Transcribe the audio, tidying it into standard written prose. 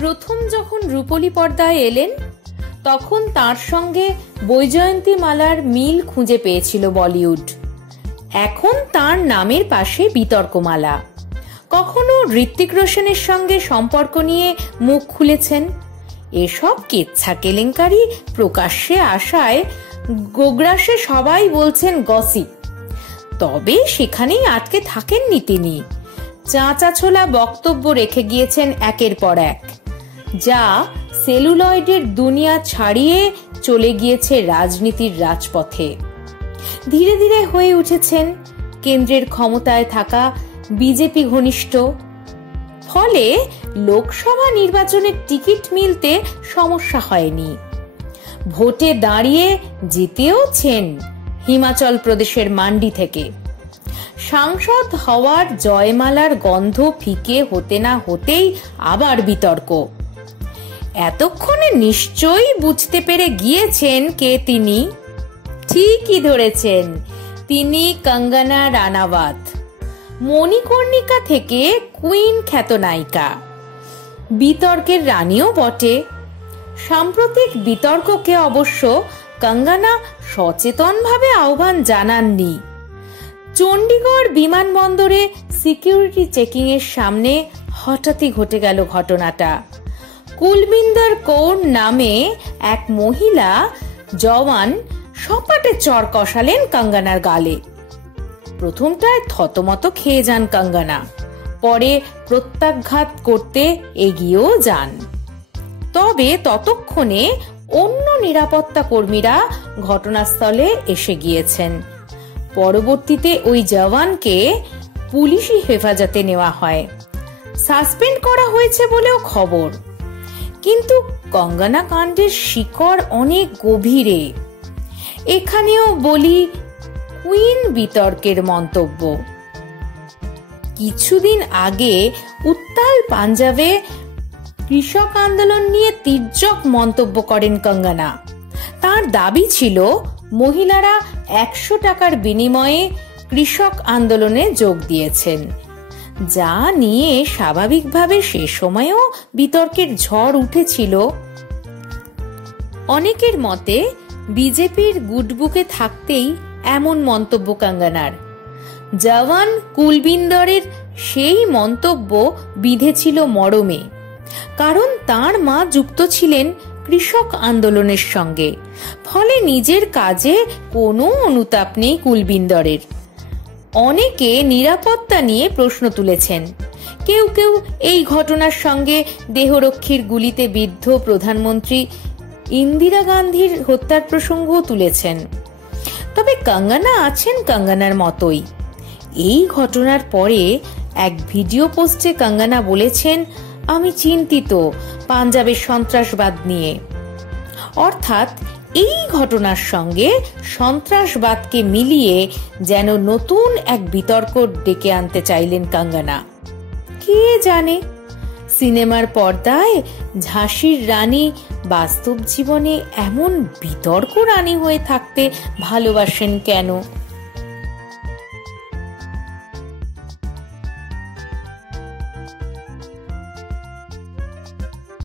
প্রথম যখন রূপলী পর্দায় এলেন তখন তার সঙ্গে বৈজয়ন্তীমালার মিল খুঁজে পেয়েছিল বলিউড। এখন তার নামের পাশে বিতর্কমালা। কখনো ঋত্বিক রোশনের সঙ্গে সম্পর্ক নিয়ে মুখ খুলেছেন। এসব কেচ্ছা কেলেঙ্কারি প্রকাশ্যে আসায় গোগ্রাসে সবাই বলছেন গসিপ। তবে সেখানেই আটকে থাকেননি তিনি। চাঁচাছোলা বক্তব্য রেখে গিয়েছেন একের পর এক, যা সেলুলয়েডের দুনিয়া ছাড়িয়ে চলে গিয়েছে রাজনীতির রাজপথে। ধীরে ধীরে হয়ে উঠেছেন কেন্দ্রের ক্ষমতায় থাকা বিজেপি ঘনিষ্ঠ। ফলে লোকসভা নির্বাচনের টিকিট মিলতে সমস্যা হয়নি। ভোটে দাঁড়িয়ে জিতেওছেন হিমাচল প্রদেশের মান্ডি থেকে। সাংসদ হওয়ার জয়মালার গন্ধ ফিকে হতে না হতেই আবার বিতর্ক। এতক্ষণে নিশ্চয়ই বুঝতে পেরে গিয়েছেন কে তিনি। ঠিকই ধরেছেন, তিনি কঙ্গনা রানাওয়াত, মণিকর্ণিকা থেকে কুইন খ্যাত নায়িকা, বিতর্কের রানীও বটে। সাম্প্রতিক বিতর্ককে অবশ্য কঙ্গনা সচেতনভাবে আহ্বান জানাননি। চণ্ডীগড় বিমানবন্দরে সিকিউরিটি চেকিং এর সামনে হঠাৎই ঘটে গেল ঘটনাটা। কুলবিন্দর কৌর নামে এক মহিলা জওয়ান সপাটে চর কষালেন কঙ্গনার গালে। প্রথমটায় থতমত খেয়ে যান কঙ্গনা, পরে প্রত্যাঘাত করতে এগিয়েও যান। তবে ততক্ষণে অন্য নিরাপত্তা কর্মীরা ঘটনাস্থলে এসে গিয়েছেন। পরবর্তীতে ওই জওয়ানকে পুলিশি হেফাজতে নেওয়া হয়, সাসপেন্ড করা হয়েছে বলেও খবর। কিন্তু কঙ্গনা কাণ্ডের শিকড় অনেক গভীরে। এখানেও বলি কুইন বিতর্কের মন্তব্য। কিছুদিন আগে উত্তাল পাঞ্জাবে কৃষক আন্দোলন নিয়ে তীর্যক মন্তব্য করেন কঙ্গনা। তার দাবি ছিল মহিলারা 100 টাকার বিনিময়ে কৃষক আন্দোলনে যোগ দিয়েছেন, যা নিয়ে স্বাভাবিকভাবে সে সময়েও বিতর্কের ঝড় উঠেছিল। অনেকের মতে বিজেপির গুডবুকে থাকতেই এমন মন্তব্য কঙ্গনার। জওয়ান কুলবিন্দরের সেই মন্তব্য বিঁধেছিল মরমে, কারণ তার মা যুক্ত ছিলেন কৃষক আন্দোলনের সঙ্গে। ফলে নিজের কাজে কোনো অনুতাপ নেই কুলবিন্দরের। অনেকে নিরাপত্তা নিয়ে প্রশ্ন তুলেছেন। কেউ কেউ এই ঘটনার সঙ্গে দেহরক্ষীর গুলিতে বিদ্ধ প্রধানমন্ত্রী ইন্দিরা গান্ধীর হত্যার প্রসঙ্গও তুলেছেন। তবে কঙ্গনা আছেন কঙ্গনার মতোই। এই ঘটনার পরে এক ভিডিও পোস্টে কঙ্গনা বলেছেন, আমি চিন্তিত পাঞ্জাবের সন্ত্রাসবাদ নিয়ে। অর্থাৎ এই ঘটনার সঙ্গে সন্ত্রাসবাদকে মিলিয়ে যেন নতুন এক বিতর্ক ডেকে আনতে চাইলেন কঙ্গনা। কে জানে, সিনেমার পর্দায় ঝাঁসির রানী বাস্তব জীবনে এমন বিতর্ক রানী হয়ে থাকতে ভালোবাসেন কেন?